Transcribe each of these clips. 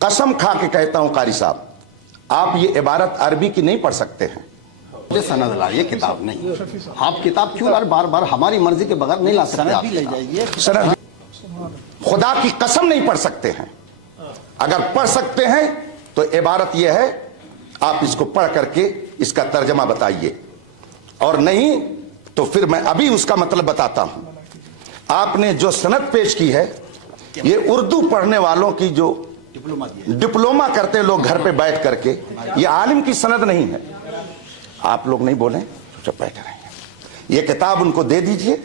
कसम खा के कहता हूं कारी साहब, आप ये इबारत अरबी की नहीं पढ़ सकते हैं। मुझे सनद ला, ये किताब नहीं। आप किताब क्यों बार बार हमारी मर्जी के बगैर नहीं ला सकते? सनद भी ले जाइए। सनद खुदा की कसम नहीं पढ़ सकते हैं। अगर पढ़ सकते हैं तो इबारत यह है, आप इसको पढ़ करके इसका तर्जमा बताइए, और नहीं तो फिर मैं अभी उसका मतलब बताता हूं। आपने जो सनद पेश की है, ये उर्दू पढ़ने वालों की जो डिप्लोमा करते हैं लोग घर पे बैठ करके, ये आलिम की सनद नहीं है। आप लोग नहीं बोले, चुप बैठे रहेंगे। ये किताब उनको दे दीजिए,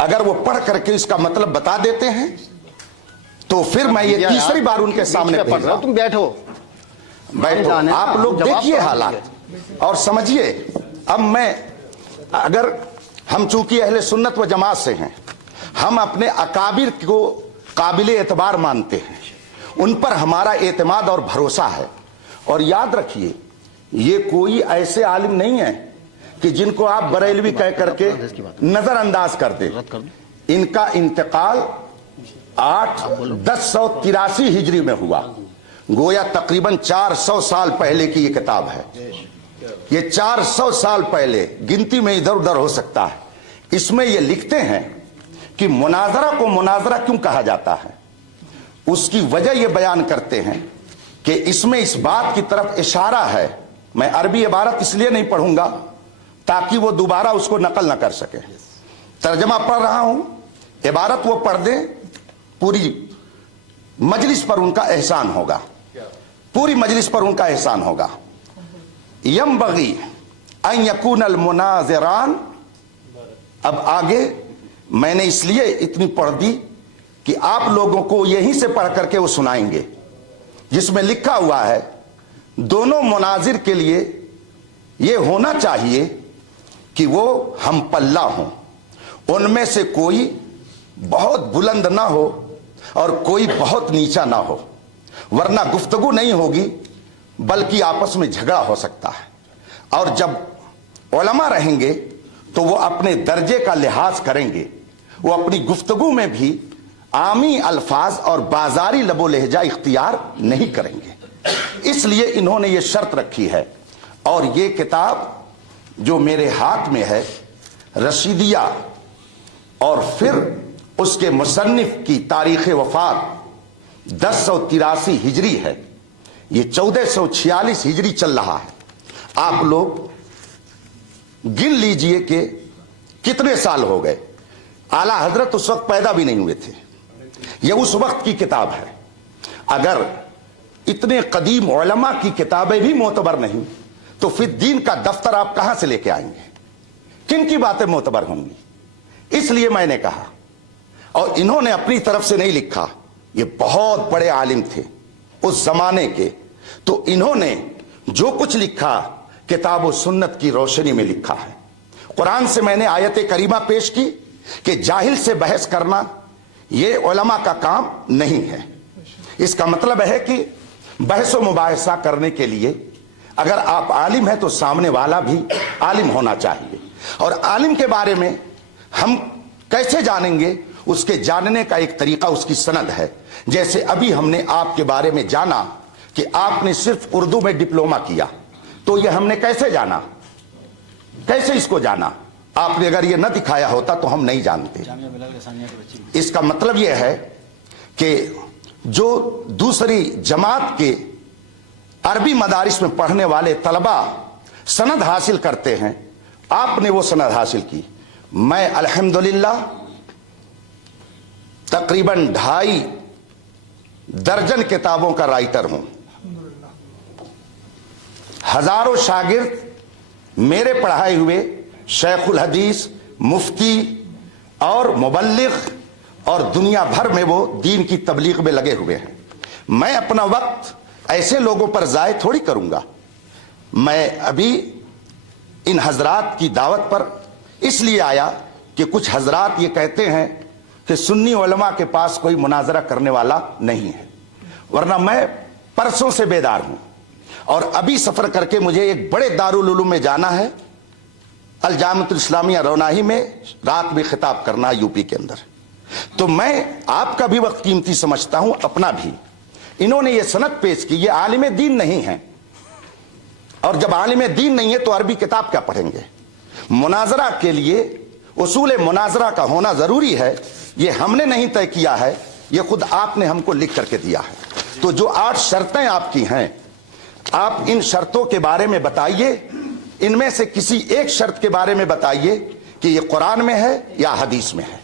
अगर वो पढ़ करके इसका मतलब बता देते हैं तो फिर मैं ये तीसरी बार उनके सामने भेज रहा हूं। तुम बैठो बैठो, आप लोग देखिए हालात और समझिए। अब मैं, अगर हम चूंकि अहले सुन्नत व जमात से हैं, हम अपने अकाबिर को काबिल एतबार मानते हैं, उन पर हमारा एतमाद और भरोसा है। और याद रखिए, ये कोई ऐसे आलिम नहीं है कि जिनको आप बरेलवी कह करके नजरअंदाज कर दे। इनका इंतकाल 1083 हिजरी में हुआ, गोया तकरीबन 400 साल पहले की ये किताब है। ये 400 साल पहले, गिनती में इधर उधर हो सकता है। इसमें ये लिखते हैं कि मुनाजरा को मुनाजरा क्यों कहा जाता है, उसकी वजह ये बयान करते हैं कि इसमें इस बात की तरफ इशारा है। मैं अरबी इबारत इसलिए नहीं पढ़ूंगा ताकि वो दोबारा उसको नकल न कर सके। तर्जमा पढ़ रहा हूं, इबारत वो पढ़ दे, पूरी मजलिस पर उनका एहसान होगा, पूरी मजलिस पर उनका एहसान होगा। यंबगी अन यकूनल मुनाज़िरान। अब आगे मैंने इसलिए इतनी पढ़ दी कि आप लोगों को यहीं से पढ़ करके वो सुनाएंगे, जिसमें लिखा हुआ है दोनों मुनाजिर के लिए ये होना चाहिए कि वो हम पल्ला हों, उनमें से कोई बहुत बुलंद ना हो और कोई बहुत नीचा ना हो, वरना गुफ्तगू नहीं होगी बल्कि आपस में झगड़ा हो सकता है। और जब उलमा रहेंगे तो वो अपने दर्जे का लिहाज करेंगे, वो अपनी गुफ्तगू में भी आमी अल्फाज और बाजारी लबो लहजा इख्तियार नहीं करेंगे। इसलिए इन्होंने ये शर्त रखी है। और ये किताब जो मेरे हाथ में है, रशीदिया, और फिर उसके मुसन्निफ की तारीख वफात 1083 हिजरी है, ये 1446 हिजरी चल रहा है। आप लोग गिन लीजिए कि कितने साल हो गए। आला हजरत उस वक्त पैदा भी नहीं हुए थे। यह उस वक्त की किताब है। अगर इतने कदीम उलमा की किताबें भी मोतबर नहीं तो फिर दीन का दफ्तर आप कहां से लेके आएंगे? किन की बातें मोतबर होंगी? इसलिए मैंने कहा, और इन्होंने अपनी तरफ से नहीं लिखा, ये बहुत बड़े आलिम थे उस जमाने के, तो इन्होंने जो कुछ लिखा किताब व सुन्नत की रोशनी में लिखा है। कुरान से मैंने आयत करीमा पेश की कि जाहिल से बहस करना ये उलमा का काम नहीं है। इसका मतलब है कि बहस व मुबाहिसा करने के लिए अगर आप आलिम हैं तो सामने वाला भी आलिम होना चाहिए। और आलिम के बारे में हम कैसे जानेंगे? उसके जानने का एक तरीका उसकी सनद है। जैसे अभी हमने आपके बारे में जाना कि आपने सिर्फ उर्दू में डिप्लोमा किया, तो ये हमने कैसे जाना? कैसे इसको जाना? आपने अगर ये न दिखाया होता तो हम नहीं जानते। इसका मतलब यह है कि जो दूसरी जमात के अरबी मदारिस में पढ़ने वाले तलबा सनद हासिल करते हैं, आपने वो सनद हासिल की। मैं अल्हम्दुलिल्लाह तकरीबन 2.5 दर्जन किताबों का राइटर हूं। हजारों शागिर्द मेरे पढ़ाए हुए शेखुल हदीस, मुफ्ती और मुबल्लिग और दुनिया भर में वो दीन की तबलीग में लगे हुए हैं। मैं अपना वक्त ऐसे लोगों पर ज़ाय थोड़ी करूंगा। मैं अभी इन हजरात की दावत पर इसलिए आया कि कुछ हजरात ये कहते हैं कि सुन्नी उलमा के पास कोई मुनाजरा करने वाला नहीं है, वरना मैं परसों से बेदार हूं। और अभी सफर करके मुझे एक बड़े दारुल उलूम में जाना है, अल जामिअतुल इस्लामिया रौनाही में रात में खिताब करना यूपी के अंदर। तो मैं आपका भी वक्त कीमती समझता हूं, अपना भी। इन्होंने ये सनद पेश की, ये आलिम दीन नहीं है, और जब आलिम दीन नहीं है तो अरबी किताब क्या पढ़ेंगे। मुनाजरा के लिए उसूल मुनाजरा का होना जरूरी है, ये हमने नहीं तय किया है, ये खुद आपने हमको लिख करके दिया है। तो जो 8 शर्तें आपकी हैं, आप इन शर्तों के बारे में बताइए, इनमें से किसी एक शर्त के बारे में बताइए कि ये कुरान में है या हदीस में है।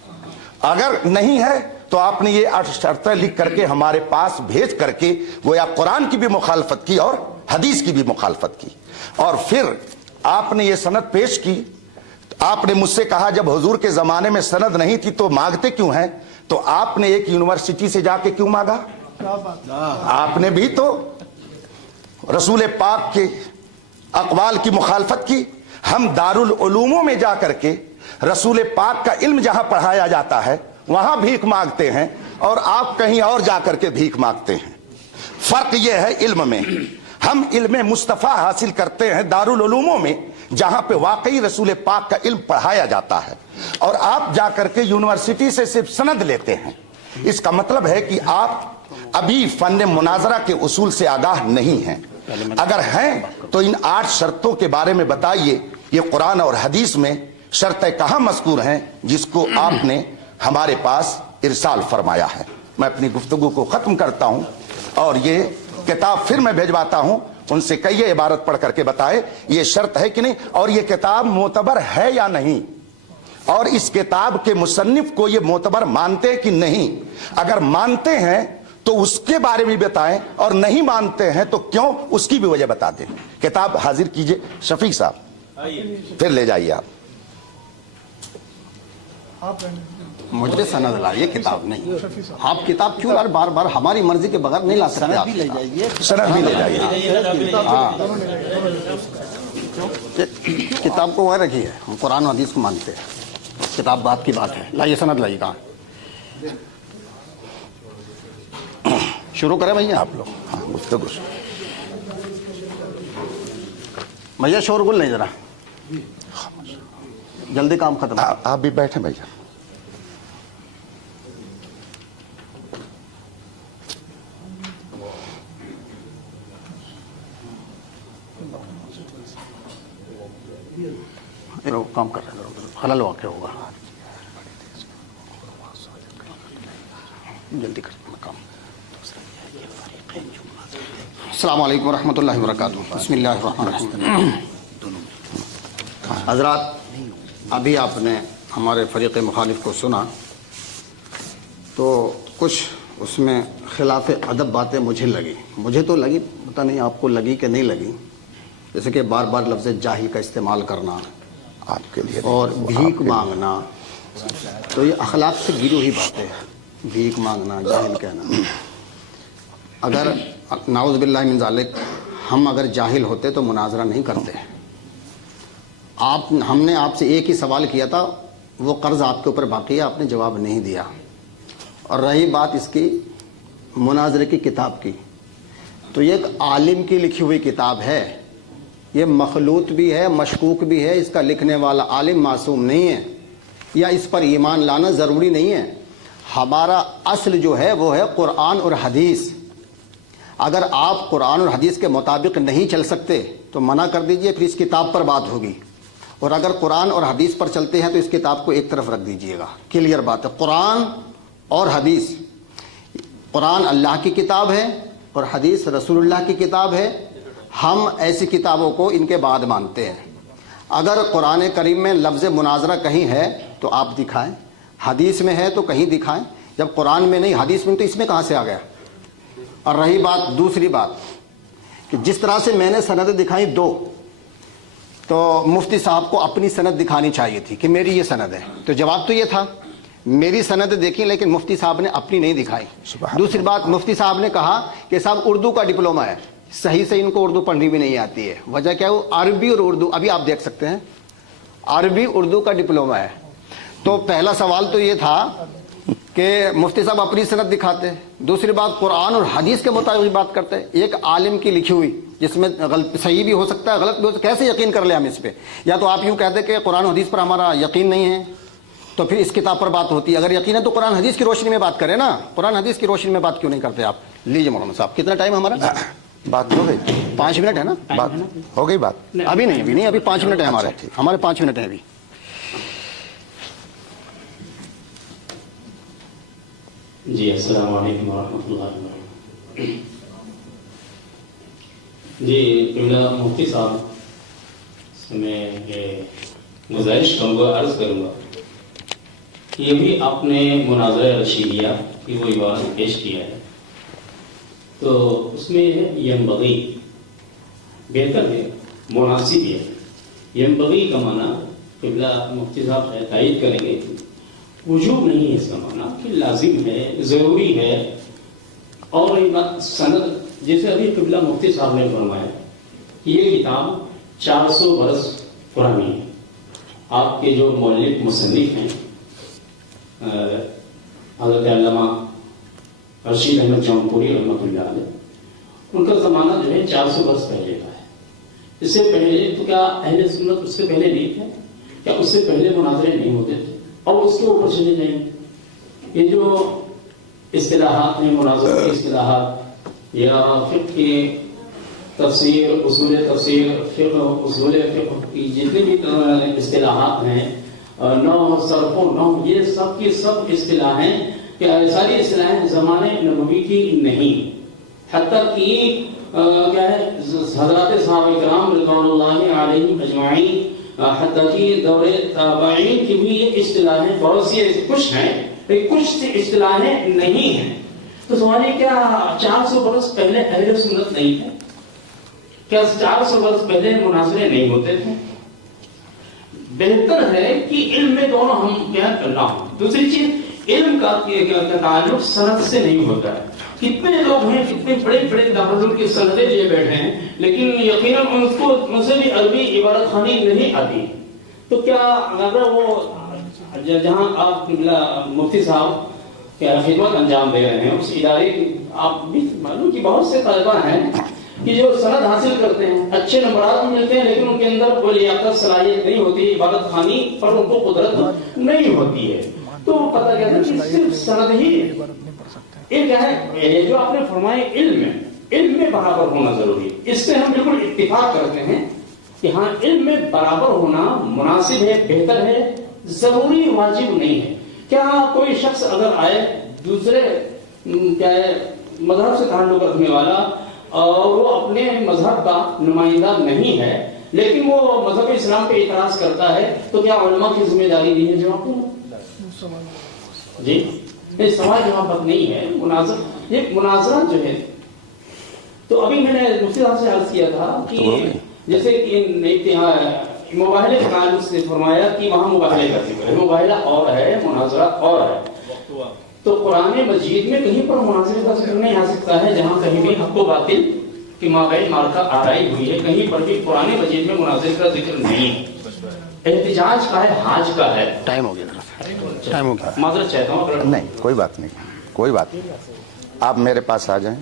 अगर नहीं है तो आपने ये 8 शर्तें लिख करके हमारे पास भेज करके वो या कुरान की भी मुखालफत की और हदीस की भी मुखालफत की, और फिर आपने ये सनद पेश की। आपने मुझसे कहा जब हुजूर के जमाने में सनद नहीं थी तो मांगते क्यों हैं, तो आपने एक यूनिवर्सिटी से जाके क्यों मांगा? आपने भी तो रसूल पाक के अक़वाल की मुखालफत की। हम दारुल उलूमों में जा करके रसूल पाक का इल्म जहां पढ़ाया जाता है वहां भीख मांगते हैं, और आप कहीं और जाकर के भीख मांगते हैं। फर्क यह है इल्म में, हम इल्म मुस्तफ़ा हासिल करते हैं दारुल उलूमों में जहां पे वाकई रसूल पाक का इल्म पढ़ाया जाता है, और आप जाकर के यूनिवर्सिटी से सिर्फ सनद लेते हैं। इसका मतलब है कि आप अभी फन मुनाजरा के उसूल से आगाह नहीं हैं। अगर हैं तो इन 8 शर्तों के बारे में बताइए, ये कुरान और हदीस में शर्तें कहां मज़कूर हैं जिसको आपने हमारे पास इरसाल फरमाया है। मैं अपनी गुफ्तगू को खत्म करता हूं, और ये किताब फिर मैं भेजवाता हूं, उनसे कहिए इबारत पढ़ करके बताए ये शर्त है कि नहीं, और ये किताब मोतबर है या नहीं, और इस किताब के मुसन्निफ को ये मोतबर मानते हैं कि नहीं। अगर मानते हैं तो उसके बारे में बताएं, और नहीं मानते हैं तो क्यों, उसकी भी वजह बता दें। किताब हाजिर कीजिए शफीक साहब, फिर ले जाइए आप। मुझे सनद लाइए, किताब नहीं। आप किताब क्यों यार बार बार हमारी मर्जी के बगैर नहीं ला सकते। सनद भी ले जाइए, सनद भी ले जाइए। हाँ, किताब को वह रखिए, हम कुरान और हदीस को मानते हैं, किताब बात की बात है। लाइए सनद लाइए, कहाँ शुरू करें भैया आप लोग? हाँ, गुफ्तगू भैया, शोरगुल नहीं जरा, जल्दी काम खत्म। आप भी बैठे भैया। काम कर रहे हैं, खलल वाक़ होगा, जल्दी कर काम। अस्सलाम वालेकुम रहमतुल्लाहि व बरकातुहू। बिस्मिल्लाहिर्रहमानिर्रहीम। हज़रात, अभी आपने हमारे फ़रीक़ मुखालिफ को सुना तो कुछ उसमें खिलाफ अदब बातें मुझे लगी। मुझे तो लगी, पता नहीं आपको लगी कि नहीं लगी। जैसे कि बार बार लफ्ज़ जाहिल का इस्तेमाल करना आपके लिए, और भीख मांगना, तो ये अखलाक से गिरी हुई बातें हैं। भीख मांगना, जाहिल कहना। अगर नाउज़ बिल्लाहि मिन ज़ालिक हम अगर जाहिल होते तो मुनाजरा नहीं करते। हमने आपसे एक ही सवाल किया था, वो कर्ज़ आपके ऊपर बाकी है, आपने जवाब नहीं दिया। और रही बात इसकी मुनाजरे की किताब की, तो ये एक आलिम की लिखी हुई किताब है, ये मखलूत भी है, मशकूक भी है। इसका लिखने वाला आलिम मासूम नहीं है, या इस पर ईमान लाना ज़रूरी नहीं है। हमारा असल जो है वो है कुरान और हदीस। अगर आप कुरान और हदीस के मुताबिक नहीं चल सकते तो मना कर दीजिए, फिर इस किताब पर बात होगी। और अगर कुरान और हदीस पर चलते हैं तो इस किताब को एक तरफ रख दीजिएगा। क्लियर बात है। कुरान और हदीस, कुरान अल्लाह की किताब है और हदीस रसूलुल्लाह की किताब है। हम ऐसी किताबों को इनके बाद मानते हैं। अगर कुरान करीम में लफ्ज़ मुनाजरा कहीं है तो आप दिखाएं, हदीस में है तो कहीं दिखाएं। जब कुरान में नहीं, हदीस में, तो इसमें कहाँ से आ गया? और रही बात, दूसरी बात कि जिस तरह से मैंने सनद दिखाई दो, तो मुफ्ती साहब को अपनी सनद दिखानी चाहिए थी कि मेरी ये सनद है। तो जवाब तो ये था, मेरी सनद देखी, लेकिन मुफ्ती साहब ने अपनी नहीं दिखाई। दूसरी बात, मुफ्ती साहब ने कहा कि साहब उर्दू का डिप्लोमा है, सही से इनको उर्दू पढ़नी भी नहीं आती है। वजह क्या है? वो अरबी और उर्दू, अभी आप देख सकते हैं, अरबी उर्दू का डिप्लोमा है। तो पहला सवाल तो ये था कि मुफ्ती साहब अपनी सनद दिखाते। दूसरी बात, कुरान और हदीस के मुताबिक बात करते हैं, एक आलिम की लिखी हुई, जिसमें गलत सही भी हो सकता है, गलत भी हो सकता है। कैसे यकीन कर ले हम इस पे? या तो आप यूँ कहते कि कुरान हदीस पर हमारा यकीन नहीं है, तो फिर इस किताब पर बात होती है। अगर यकीन है तो कुरान हदीस की रोशनी में बात करें ना, कुरान हदीस की रोशनी में बात क्यों नहीं करते आप? लीजिए मोहम्मद साहब, कितना टाइम हमारा? बात हो गई, 5 मिनट है ना? बात हो गई बात। अभी नहीं, अभी 5 मिनट है हमारे, अच्छा, ठीक। हमारे 5 मिनट है अभी। जी अस्सलाम वालेकुम वरहमतुल्लाहि वबरकातुहू। जी क़िबला मुफ्ती साहब, मैं ये गुजारिश करूँगा, अर्ज़ करूँगा कि ये भी आपने मुनाज़रा रशीदिया की वो इबारत पेश किया है, तो उसमें यंबग़ी बेहतर है, मुनासिब है। यंबग़ी का माना क़िबला मुफ्ती साहब तायीद करेंगे, वजूब नहीं है इसका माना कि लाजिम है, ज़रूरी है। और एक बात सनद, जैसे अभी क़िबला मुफ्ती साहब ने फरमाया कि ये किताब 400 बरस पुरानी है। आपके जो मौलिक मुसन्निफ हैं हज़रत अल्लामा रशीद अहमद जौनपुरी रहमतुल्लाह अलैह, उनका ज़माना जो है 400 बरस पहले का है। इससे पहले तो क्या अहले सुन्नत उससे पहले नहीं थे? क्या उससे पहले मुनाज़रे नहीं होते थे? और उसके ऊपर चले जाएंगे, ये जो इस्तिलाहात हैं, मुनाज़रे की इस्तिलाहात या फ़िक़्ह की तफसीर, उसूल तफसीर, फ़िक़्ह, उसूल फ़िक़्ह की जितनी भी इस्तिलाहात हैं, नौ सरफ़ो नौ, ये सब की सब इस्तिलाहें, क्या सारी इस्तिलाहें ज़माने नबवी की नहीं। हत्ता कि क्या है, हज़रात सहाबा किराम रिज़वानुल्लाहि अलैहिम अजमाईन, हत्ता कि दौरे ताबईन की भी ये इस्तिलाहें बहुत सी कुछ हैं, लेकिन कुछ सी इस्तिलाहें नहीं हैं। तो सवाल ये, क्या 400 बरस पहले अहले सुन्नत नहीं थे? क्या 400 वर्ष पहले मुनाज़रे नहीं होते थे? बेहतर है कि इल्म में दोनों हम क्या करना हो। दूसरी चीज, इल्म का ताल्लुक सनद से नहीं होता है। कितने लोग हैं, कितने बड़े बड़े दारुल की सनदें लिए बैठे हैं, लेकिन यकीनन उनको उनसे भी अरबी इबारत खानी नहीं आती। तो क्या अगर वो जहाँ आप मुफ्ती साहब क्या खिदमत अंजाम दे रहे हैं, उस इदारे की आप भी मालूम कि बहुत से तलबा हैं कि जो सनद हासिल करते हैं, अच्छे नंबरात मिलते हैं, लेकिन उनके अंदर कोई लियाकत सलाहियत नहीं होती, इबादत खानी पर उनको कुदरत नहीं होती है। तो पता क्या था कि सिर्फ सनद ही ये क्या है, जो आपने फरमाया इल्म में बराबर होना जरूरी है। इससे हम बिल्कुल इत्तिफाक करते हैं कि हाँ, इल्म में बराबर होना मुनासिब है, बेहतर है, जरूरी वाजिब नहीं है। क्या कोई शख्स अगर आए दूसरे क्या है मजहब से ताल्लुक रखने वाला और वो अपने मजहब का नुमाइंदा नहीं है, लेकिन वो मजहब इस्लाम पे इतराज करता है, तो क्या उलमा की जिम्मेदारी नहीं है जवाब देना? जी नहीं, सवाल जवाब नहीं है। ये मुनाजरा जो है, तो अभी मैंने मुफ्ती साहब से अर्ज किया था कि जैसे कि मुबाहले के ताल्लुक से फरमाया कि वहाँ मुबाहले का जिक्र है, मुबाहला और है, मुनाजरा और है। तो कुरान मजीद में कहीं पर मुनाज़रे का जिक्र नहीं आ सकता है, जहाँ कहीं भी हक़ व बातिल की माबैन मार्का आराई हुई है, कहीं पर भी कुरान मजीद में मुनाज़रे का जिक्र नहीं है। एहतिजाज का है, हाज का है। टाइम हो गया, टाइम हो गया, माजरत चाहता हूँ। नहीं, कोई बात नहीं, कोई बात नहीं, आप मेरे पास आ जाएं।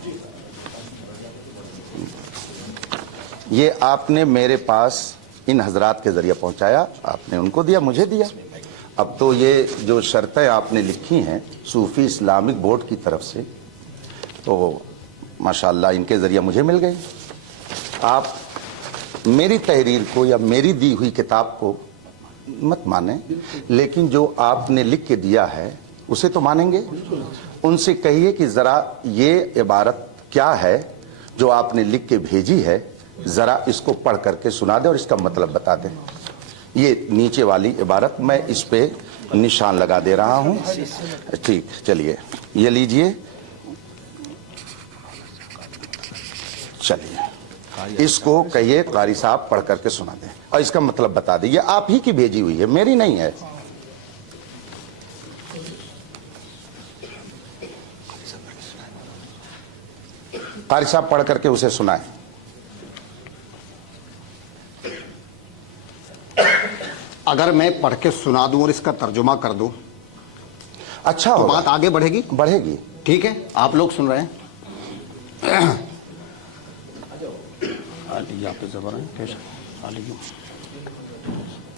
ये आपने मेरे पास इन हजरात के जरिए पहुंचाया, आपने उनको दिया, मुझे दिया। अब तो ये जो शर्तें आपने लिखी हैं सूफी इस्लामिक बोर्ड की तरफ से, तो माशाअल्लाह इनके ज़रिए मुझे मिल गई। आप मेरी तहरीर को या मेरी दी हुई किताब को मत माने, लेकिन जो आपने लिख के दिया है उसे तो मानेंगे। उनसे कहिए कि ज़रा ये इबारत क्या है जो आपने लिख के भेजी है, ज़रा इसको पढ़ करके सुना दे और इसका मतलब बता दें। ये नीचे वाली इबारत मैं इस पे निशान लगा दे रहा हूं। ठीक, चलिए ये लीजिए, चलिए इसको कहिए कारी साहब पढ़ करके सुना दें और इसका मतलब बता दें। ये आप ही की भेजी हुई है, मेरी नहीं है। कारी साहब पढ़ करके उसे सुनाएं। अगर मैं पढ़ के सुना दूं और इसका तर्जुमा कर दूं, अच्छा तो बात आगे बढ़ेगी? बढ़ेगी। ठीक है, आप लोग सुन रहे हैं।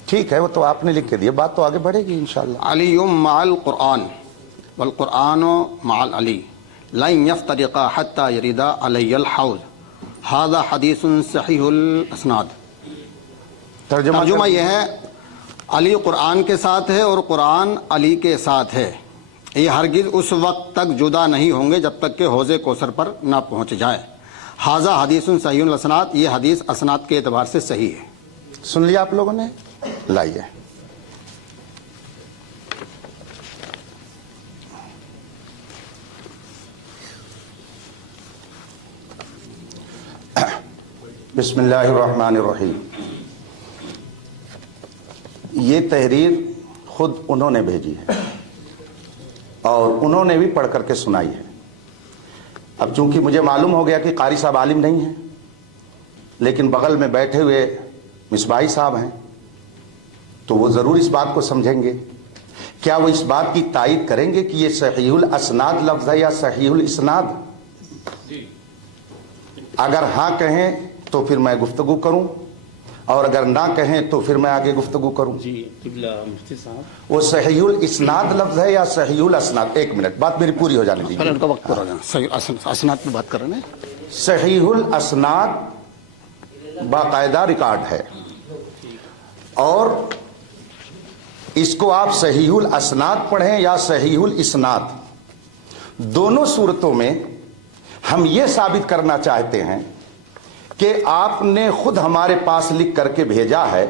ठीक है, वो तो आपने लिख के दिया, बात तो आगे बढ़ेगी इंशाअल्लाह। अलीयुम माल कुरान वल कुरानो माल अली لن يفترقا حتى يردا علی الحوض هذا حدیث صحیح الاسناد۔ ترجمہ یہ ہے علی قرآن کے ساتھ ہے اور قرآن علی کے ساتھ ہے، یہ ہرگز اس وقت تک جدا نہیں ہوں گے جب تک کہ حوض کوثر پر نہ پہنچ جائے۔ ھذا حدیث صحیح الاسناد، یہ حدیث اسناد کے اعتبار سے صحیح ہے۔ سن لیا آپ لوگوں نے؟ لائیے بسم اللہ الرحمن الرحیم۔ یہ تحریر خود انہوں نے بھیجی ہے اور انہوں نے بھی پڑھ کر کے سنائی ہے۔ اب چونکہ مجھے معلوم ہو گیا کہ قاری صاحب عالم نہیں ہیں، لیکن بغل میں بیٹھے ہوئے مصباحی صاحب ہیں تو وہ ضرور اس بات کو سمجھیں گے۔ کیا وہ اس بات کی تائید کریں گے کہ یہ صحیح الاسناد لفظ ہے یا صحیح الاسناد؟ اگر ہاں کہیں تو پھر میں گفتگو کروں، اور اگر نہ کہیں تو پھر میں آگے گفتگو کروں۔ جی قبلہ مفتی صاحب، وہ صحیح الاسناد لفظ ہے یا صحیح الاسناد؟ ایک منٹ، بات میری پوری ہو جانے پہلے دیجیے۔ ان کا وقت پورا ہو جانا، صحیح اسناد پہ بات کر رہے ہیں۔ صحیح الاسناد باقاعدہ ریکارڈ ہے، اور اس کو آپ صحیح الاسناد پڑھیں یا صحیح الاسناد، دونوں صورتوں میں ہم یہ ثابت کرنا چاہتے ہیں کہ آپ نے خود ہمارے پاس لکھ کر کے بھیجا ہے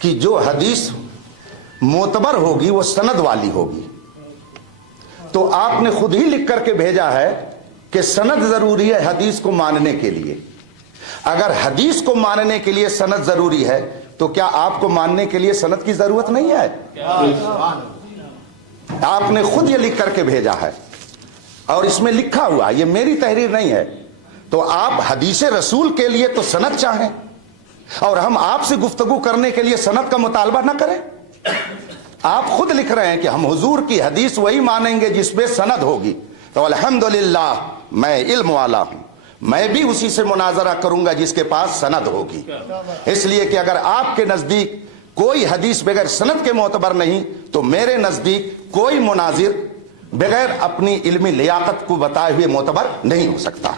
کہ جو حدیث معتبر ہوگی وہ سند والی ہوگی، تو آپ نے خود ہی لکھ کر کے بھیجا ہے کہ سند ضروری ہے حدیث کو ماننے کے لیے۔ اگر حدیث کو ماننے کے لیے سند ضروری ہے تو کیا آپ کو ماننے کے لیے سند کی ضرورت نہیں ہے؟ آپ نے خود یہ لکھ کر کے بھیجا ہے، اور اس میں لکھا ہوا، یہ میری تحریر نہیں ہے، تو آپ حدیث رسول کے لیے تو سند چاہیں اور ہم آپ سے گفتگو کرنے کے لیے سند کا مطالبہ نہ کریں۔ آپ خود لکھ رہے ہیں کہ ہم حضور کی حدیث وہی مانیں گے جس پہ سند ہوگی، تو الحمدللہ میں علم والا ہوں، میں بھی اسی سے مناظرہ کروں گا جس کے پاس سند ہوگی۔ اس لیے کہ اگر آپ کے نزدیک کوئی حدیث بغیر سند کے معتبر نہیں تو میرے نزدیک کوئی مناظر بغیر اپنی علمی لیاقت کو بتائے ہوئے معتبر نہیں ہو سکتا۔